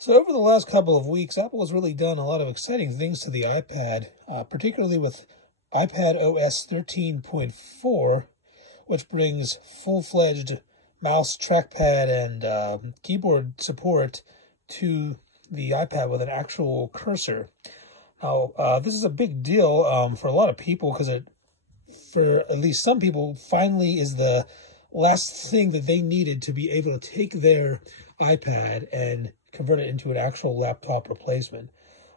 So over the last couple of weeks, Apple has really done a lot of exciting things to the iPad, particularly with iPad OS 13.4, which brings full-fledged mouse, trackpad, and keyboard support to the iPad with an actual cursor. Now, this is a big deal for a lot of people because it, for at least some people, finally is the last thing that they needed to be able to take their iPad and convert it into an actual laptop replacement.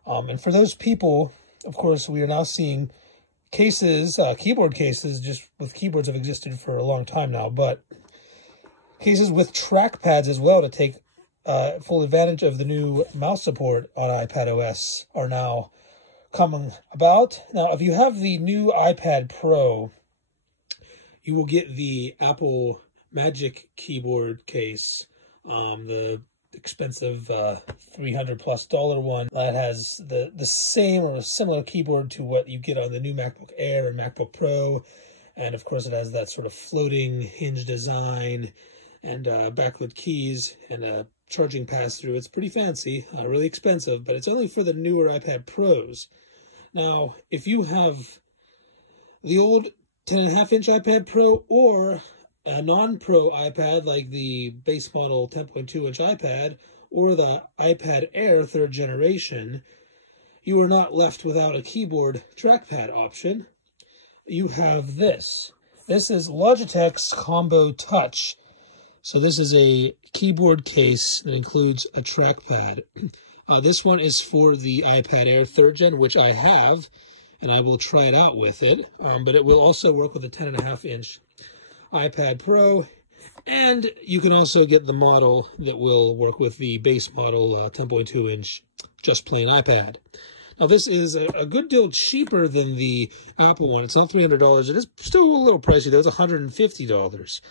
And for those people, of course, we are now seeing cases, keyboard cases, just with keyboards have existed for a long time now, but cases with trackpads as well to take full advantage of the new mouse support on iPad OS are now coming about. Now, if you have the new iPad Pro, you will get the Apple Magic keyboard case, the expensive $300+ one that has the same or similar keyboard to what you get on the new MacBook Air and MacBook Pro. And of course it has that sort of floating hinge design and backlit keys and a charging pass-through. It's pretty fancy, really expensive, but it's only for the newer iPad Pros. Now, if you have the old 10.5-inch iPad Pro or a non-Pro iPad like the base model 10.2-inch iPad or the iPad Air 3rd generation, you are not left without a keyboard trackpad option. You have this. This is Logitech's Combo Touch. So this is a keyboard case that includes a trackpad. This one is for the iPad Air 3rd gen, which I have, and I will try it out with it. But it will also work with a 10.5-inch iPad Pro, and you can also get the model that will work with the base model 10.2-inch just plain iPad. Now this is a good deal cheaper than the Apple one. It's not $300. It is still a little pricey though. It's $150.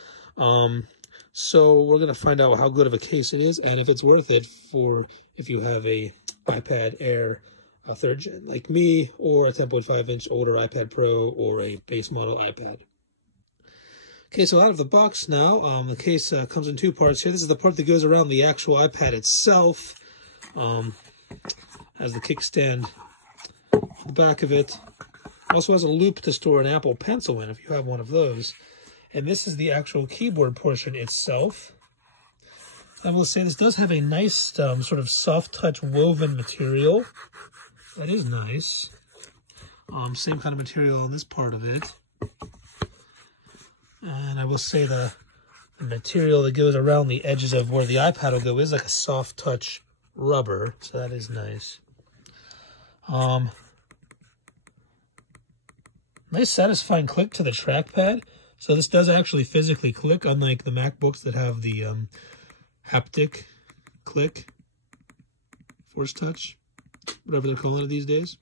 So we're going to find out how good of a case it is and if it's worth it for if you have a iPad Air 3rd gen like me, or a 10.5-inch older iPad Pro, or a base model iPad. Okay, so out of the box now, the case comes in two parts here. This is the part that goes around the actual iPad itself. Has the kickstand on the back of it. Also has a loop to store an Apple Pencil in if you have one of those. And this is the actual keyboard portion itself. I will say this does have a nice sort of soft touch woven material. That is nice. Same kind of material on this part of it. And I will say the material that goes around the edges of where the iPad will go is like a soft touch rubber. So that is nice. Nice satisfying click to the trackpad. So this does actually physically click, unlike the MacBooks that have the haptic click, force touch, whatever they're calling it these days.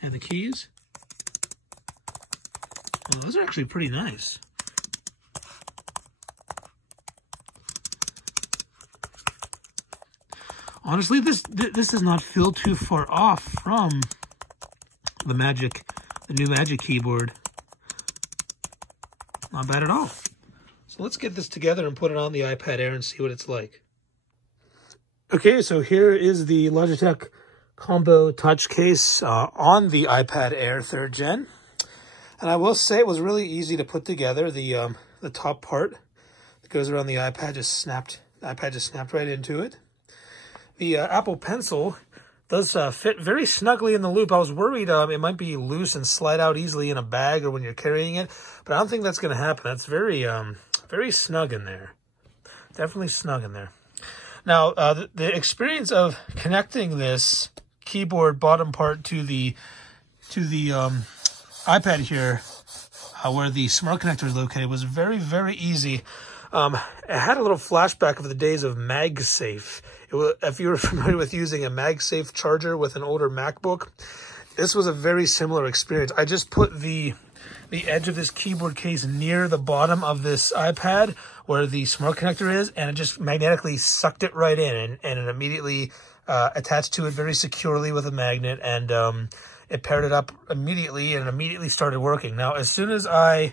And the keys. Oh, those are actually pretty nice. Honestly, this does not feel too far off from the new Magic keyboard. Not bad at all. So let's get this together and put it on the iPad Air and see what it's like. Okay, so here is the Logitech Combo Touch case on the iPad Air 3rd gen. And I will say it was really easy to put together. The top part that goes around the iPad just snapped right into it. The Apple Pencil does fit very snugly in the loop. I was worried it might be loose and slide out easily in a bag or when you're carrying it, but I don't think that's going to happen. That's very snug in there. Definitely snug in there. Now, the experience of connecting this keyboard bottom part to the iPad here, where the smart connector is located, was very, very easy. It had a little flashback of the days of MagSafe. If you were familiar with using a MagSafe charger with an older MacBook, this was a very similar experience. I just put the edge of this keyboard case near the bottom of this iPad where the smart connector is, and it just magnetically sucked it right in, and it immediately attached to it very securely with a magnet, and it paired it up immediately, and it immediately started working. Now, as soon as I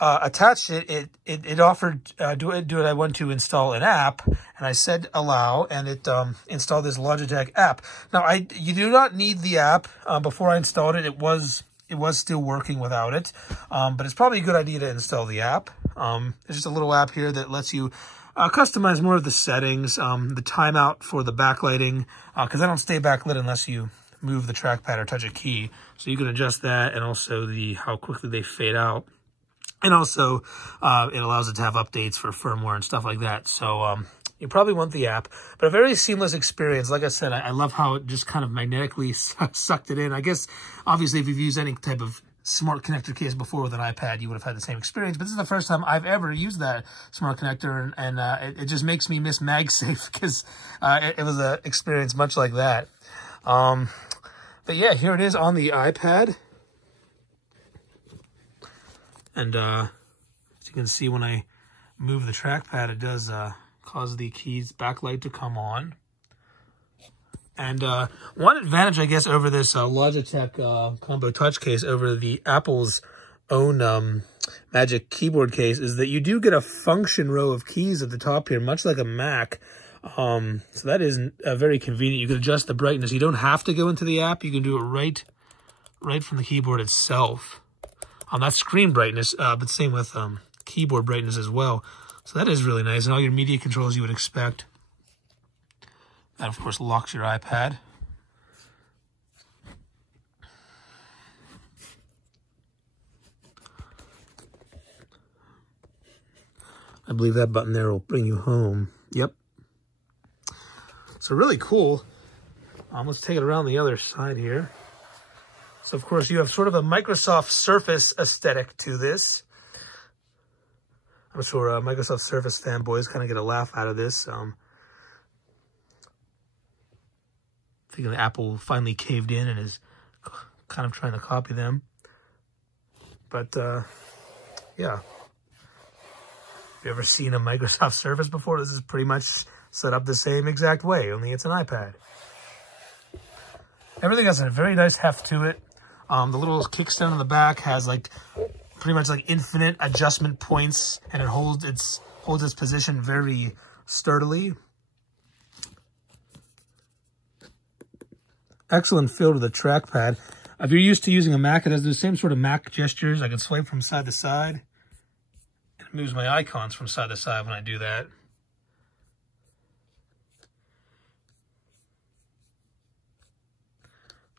attached it offered, do I want to install an app? And I said allow, and it installed this Logitech app. Now, you do not need the app. Before I installed it, it was still working without it. But it's probably a good idea to install the app. There's just a little app here that lets you customize more of the settings, the timeout for the backlighting, because I don't stay backlit unless you move the trackpad or touch a key. So you can adjust that, and also how quickly they fade out. And also, it allows it to have updates for firmware and stuff like that. So you probably want the app. But a very seamless experience. Like I said, I love how it just kind of magnetically sucked it in. I guess, obviously, if you've used any type of smart connector case before with an iPad, you would have had the same experience. But this is the first time I've ever used that smart connector. And it just makes me miss MagSafe because it was an experience much like that. But yeah, here it is on the iPad. And as you can see, when I move the trackpad, it does cause the keys backlight to come on. And one advantage, I guess, over this Logitech combo touch case over the Apple's own Magic Keyboard case is that you do get a function row of keys at the top here, much like a Mac. So that is very convenient. You can adjust the brightness. You don't have to go into the app. You can do it right from the keyboard itself. That's screen brightness, but same with keyboard brightness as well. So that is really nice. And all your media controls you would expect. That, of course, locks your iPad. I believe that button there will bring you home. Yep. So really cool. Let's take it around the other side here. So, of course, you have sort of a Microsoft Surface aesthetic to this. I'm sure Microsoft Surface fanboys kind of get a laugh out of this. Thinking that Apple finally caved in and is kind of trying to copy them. But, yeah. If you've ever seen a Microsoft Surface before, this is pretty much set up the same exact way, only it's an iPad. Everything has a very nice heft to it. The little kickstand on the back has pretty much infinite adjustment points, and it holds its position very sturdily. Excellent feel to the trackpad. If you're used to using a Mac, it has the same sort of Mac gestures. I can swipe from side to side. It moves my icons from side to side when I do that.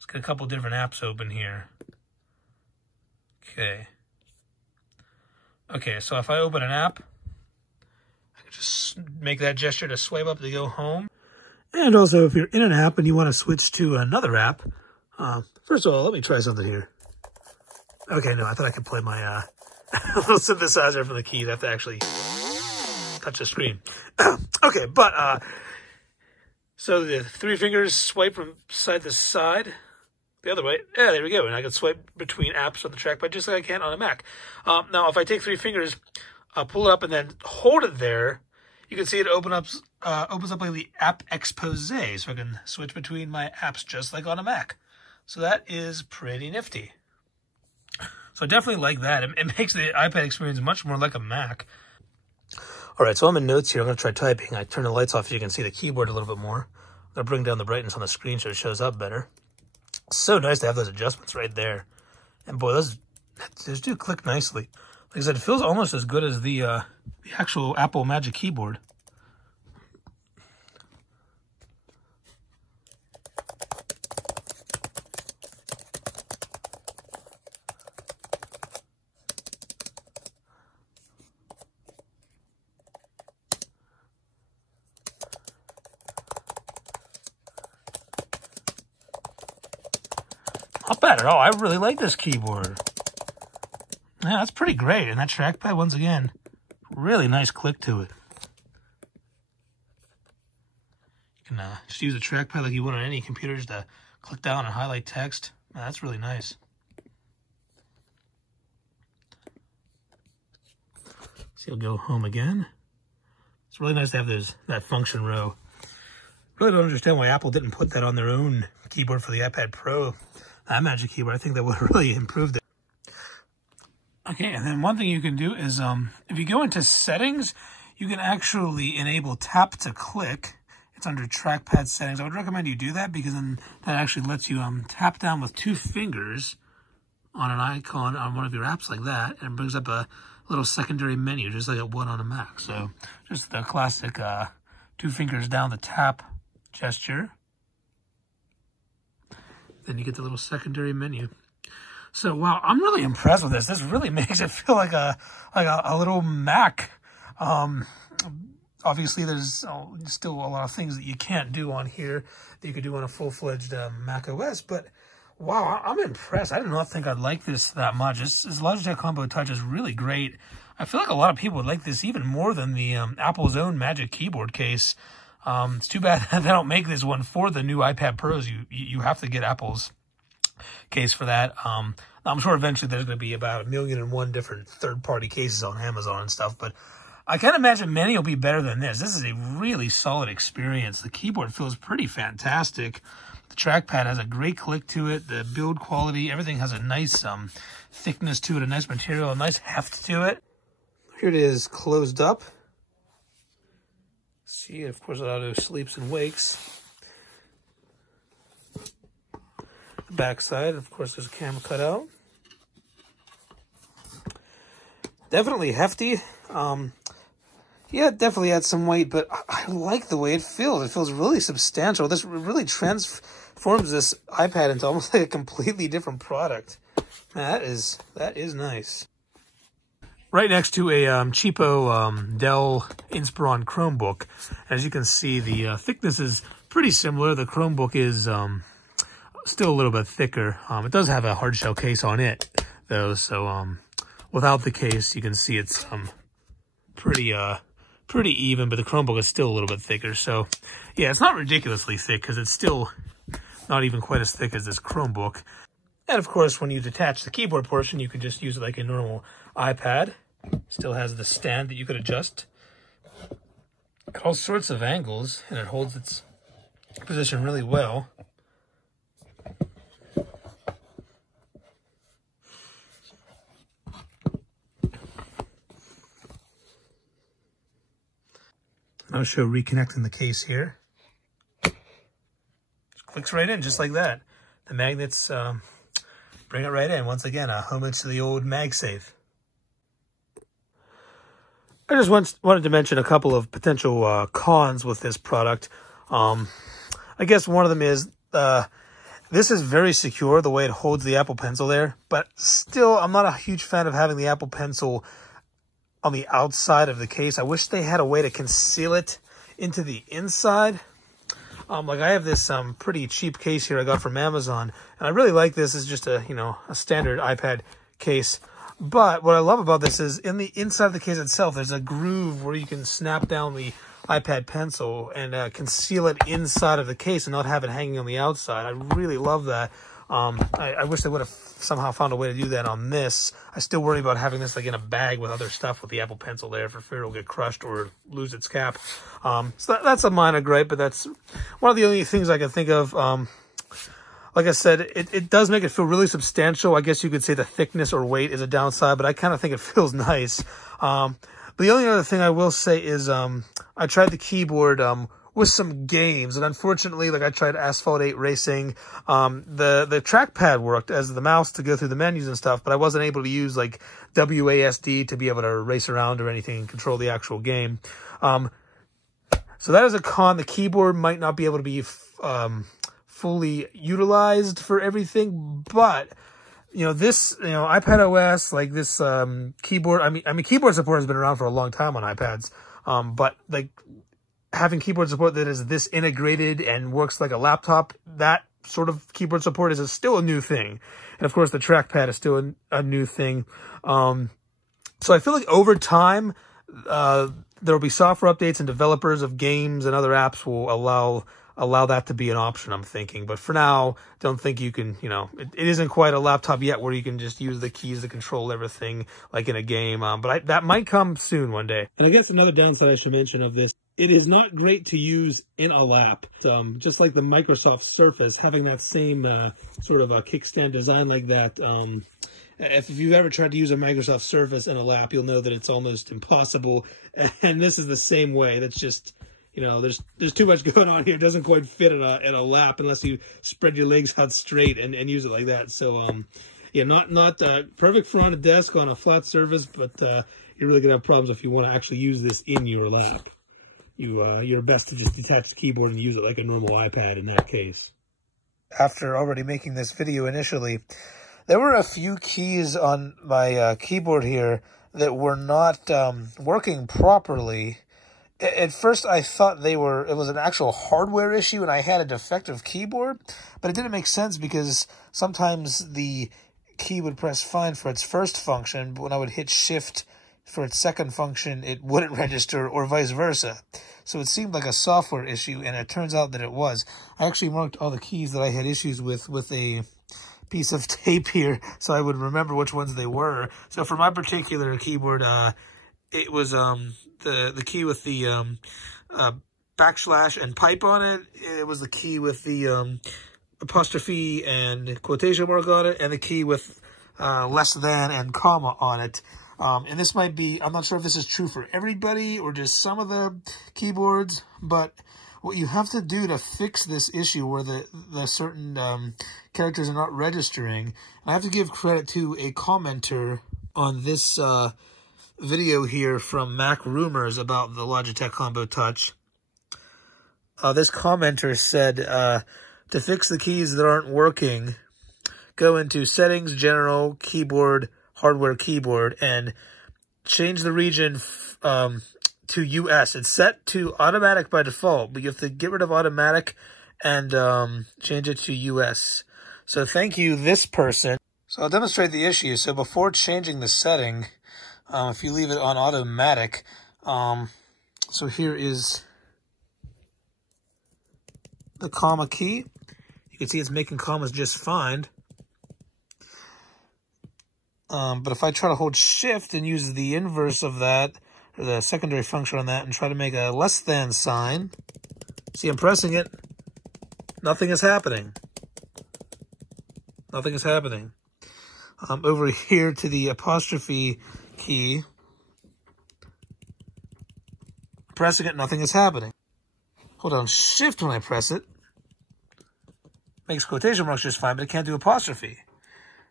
Got a couple different apps open here. Okay, so if I open an app, I can just make that gesture to swipe up to go home. And also, if you're in an app and you want to switch to another app, first of all, let me try something here. Okay, no, I thought I could play my little synthesizer from the keys. I have to actually touch the screen. Okay, but, so the 3 fingers swipe from side to side. The other way. Yeah, there we go. And I can swipe between apps on the trackpad just like I can on a Mac. Now, if I take 3 fingers, pull it up and then hold it there, you can see it opens up like the app expose. So I can switch between my apps just like on a Mac. So that is pretty nifty. So I definitely like that. It makes the iPad experience much more like a Mac. All right, so I'm in notes here. I'm going to try typing. I turn the lights off so you can see the keyboard a little bit more. I'm going to bring down the brightness on the screen so it shows up better. So nice to have those adjustments right there. And boy, those do click nicely. Like I said, it feels almost as good as the actual Apple Magic Keyboard. Not bad at all. I really like this keyboard. Yeah, that's pretty great. And that trackpad, once again, really nice click to it. You can just use the trackpad like you would on any computer just to click down and highlight text. Yeah, that's really nice. So you'll go home again. It's really nice to have that function row. Really don't understand why Apple didn't put that on their own keyboard for the iPad Pro. That Magic Keyboard, I think that would have really improved it. Okay, and then one thing you can do is if you go into settings, you can actually enable tap to click. It's under trackpad settings. I would recommend you do that because then that actually lets you tap down with 2 fingers on an icon on one of your apps like that, and brings up a little secondary menu just like it would on a Mac. So just the classic 2 fingers down the tap gesture. Then you get the little secondary menu. So wow, I'm really impressed with this. This really makes it feel like a little Mac. Obviously, there's still a lot of things that you can't do on here that you could do on a full-fledged Mac OS, but wow, I'm impressed. I did not think I'd like this that much. This Logitech Combo Touch is really great. I feel like a lot of people would like this even more than the Apple's own Magic Keyboard case. It's too bad that they don't make this one for the new iPad Pros. You have to get Apple's case for that. I'm sure eventually there's going to be about 1,000,001 different third-party cases on Amazon and stuff, but I can't imagine many will be better than this. This is a really solid experience. The keyboard feels pretty fantastic. The trackpad has a great click to it. The build quality, everything has a nice thickness to it, a nice material, a nice heft to it. Here it is closed up. See, of course, it auto sleeps and wakes. The back side, of course, there's a camera cutout. Definitely hefty. Yeah, it definitely adds some weight, but I like the way it feels. It feels really substantial. This really transforms this iPad into almost like a completely different product. That is nice. Right next to a cheapo Dell Inspiron Chromebook. As you can see, the thickness is pretty similar. The Chromebook is still a little bit thicker. It does have a hard shell case on it, though, so without the case, you can see it's pretty even, but the Chromebook is still a little bit thicker. So yeah, it's not ridiculously thick because it's still not even quite as thick as this Chromebook. And of course, when you detach the keyboard portion, you can just use it like a normal iPad. Still has the stand that you could adjust at all sorts of angles, and it holds its position really well. I'll show Reconnecting the Case here. Just clicks right in, just like that. The magnets bring it right in. Once again, a homage to the old MagSafe. I just wanted to mention a couple of potential cons with this product. I guess one of them is this is very secure, the way it holds the Apple Pencil there. But still, I'm not a huge fan of having the Apple Pencil on the outside of the case. I wish they had a way to conceal it into the inside. Like I have this pretty cheap case here I got from Amazon, and I really like this. It's just a standard iPad case. But what I love about this is in the inside of the case itself, there's a groove where you can snap down the iPad Pencil and conceal it inside of the case and not have it hanging on the outside. I really love that. I wish they would have somehow found a way to do that on this. I still worry about having this like in a bag with other stuff with the Apple Pencil there for fear it'll get crushed or lose its cap. So that's a minor gripe, but that's one of the only things I can think of. Like I said, it does make it feel really substantial. I guess you could say the thickness or weight is a downside, but I kind of think it feels nice. The only other thing I will say is I tried the keyboard with some games, and unfortunately, like I tried Asphalt 8 Racing, the trackpad worked as the mouse to go through the menus and stuff, but I wasn't able to use like WASD to be able to race around or anything and control the actual game. So that is a con. The keyboard might not be able to be fully utilized for everything, but this iPad OS, like this keyboard, I mean keyboard support has been around for a long time on iPads, but like having keyboard support that is this integrated and works like a laptop, that sort of keyboard support is still a new thing. And of course the trackpad is still a new thing. So I feel like over time there will be software updates, and developers of games and other apps will allow that to be an option, I'm thinking. But for now, don't think you can, it isn't quite a laptop yet where you can just use the keys to control everything like in a game. But that might come soon one day. And I guess another downside I should mention of this, it is not great to use in a lap. Just like the Microsoft Surface, having that same sort of a kickstand design like that, If you've ever tried to use a Microsoft Surface in a lap, you'll know that it's almost impossible. And this is the same way. That's just, you know, there's too much going on here. It doesn't quite fit in a lap unless you spread your legs out straight and use it like that. So, yeah, not perfect for on a desk on a flat surface, but you're really going to have problems if you want to actually use this in your lap. You're best to just detach the keyboard and use it like a normal iPad in that case. After already making this video initially, there were a few keys on my keyboard here that were not working properly. At first, I thought it was an actual hardware issue and I had a defective keyboard, but it didn't make sense because sometimes the key would press fine for its first function, but when I would hit shift for its second function, it wouldn't register, or vice versa. So it seemed like a software issue, and it turns out that it was. I actually marked all the keys that I had issues with a piece of tape here, so I would remember which ones they were. So for my particular keyboard, it was the key with the backslash and pipe on it. It was the key with the apostrophe and quotation mark on it, and the key with less than and comma on it. And this might be, I'm not sure if this is true for everybody or just some of the keyboards, but what you have to do to fix this issue where the certain characters are not registering, I have to give credit to a commenter on this video here from Mac Rumors about the Logitech Combo Touch. This commenter said, to fix the keys that aren't working, go into Settings, General, Keyboard, Hardware Keyboard, and change the region to US. It's set to automatic by default, but you have to get rid of automatic and change it to US. So thank you, this person. So I'll demonstrate the issue. So before changing the setting, if you leave it on automatic, so here is the comma key. You can see it's making commas just fine. But if I try to hold shift and use the inverse of that, or the secondary function on that, and try to make a less than sign, see, I'm pressing it, nothing is happening. Nothing is happening. Over here to the apostrophe key, pressing it, nothing is happening. Hold on shift when I press it. Makes quotation marks just fine, but it can't do apostrophe.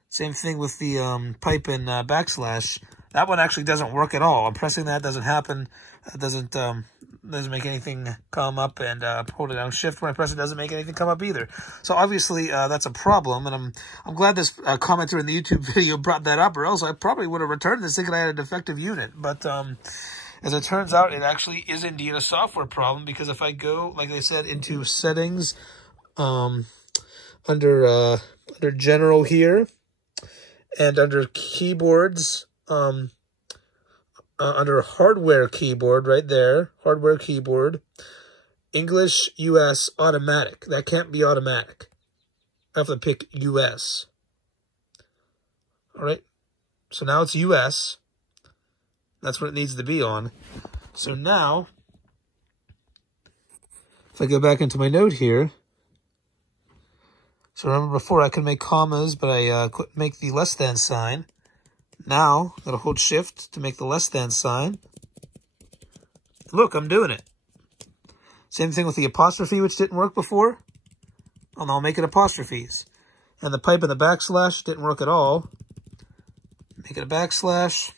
Same thing with the pipe and backslash. That one actually doesn't work at all. I'm pressing that, doesn't happen. It doesn't make anything come up, and holding down shift when I press it doesn't make anything come up either. So obviously that's a problem, and I'm glad this commenter in the YouTube video brought that up, or else I probably would have returned this thinking I had a defective unit. But as it turns out, it actually is indeed a software problem, because if I go, like I said, into Settings, under General here, and under Keyboards, under Hardware Keyboard, right there, Hardware Keyboard, English, US, Automatic. That can't be automatic. I have to pick US. All right, so now it's US. That's what it needs to be on. So now, if I go back into my note here, so remember before I could make commas, but I couldn't make the less than sign. Now, I'm going to hold shift to make the less than sign. Look, I'm doing it. Same thing with the apostrophe, which didn't work before. And I'll make it apostrophes. And the pipe and the backslash didn't work at all. Make it a backslash.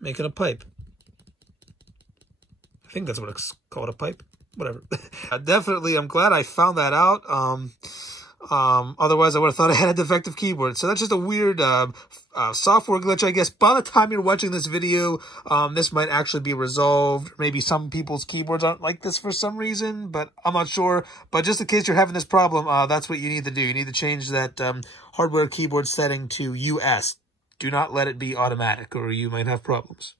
Make it a pipe. I think that's what it's called, a pipe. Whatever. Definitely, I'm glad I found that out. Otherwise, I would have thought I had a defective keyboard. So that's just a weird software glitch, I guess. By the time you're watching this video, this might actually be resolved. Maybe some people's keyboards aren't like this for some reason, but I'm not sure. But just in case you're having this problem, that's what you need to do. You need to change that hardware keyboard setting to US. Do not let it be automatic, or you might have problems.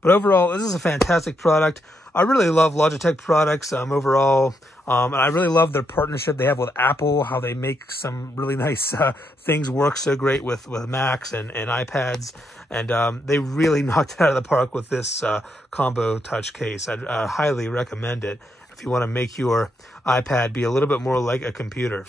But overall, this is a fantastic product. I really love Logitech products overall. And I really love their partnership they have with Apple, how they make some really nice things work so great with Macs and iPads. And they really knocked it out of the park with this Combo Touch case. I'd highly recommend it if you want to make your iPad be a little bit more like a computer.